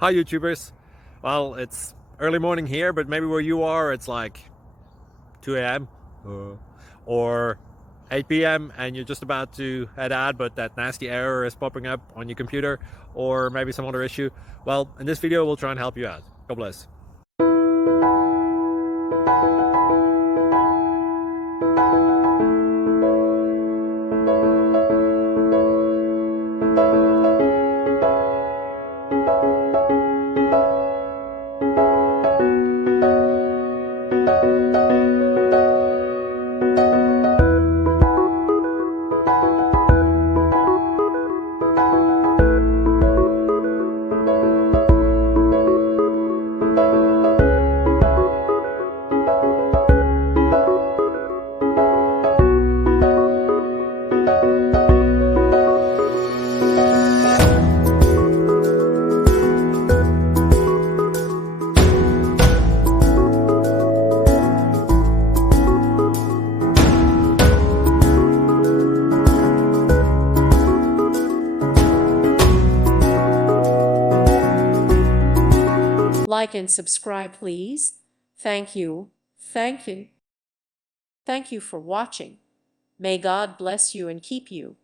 Hi YouTubers. Well, it's early morning here, but maybe where you are it's like 2 a.m. or 8 p.m. and you're just about to head out, but that nasty error is popping up on your computer, or maybe some other issue. Well, in this video we'll try and help you out. God bless. Like and subscribe, please. Thank you. Thank you. Thank you for watching. May God bless you and keep you.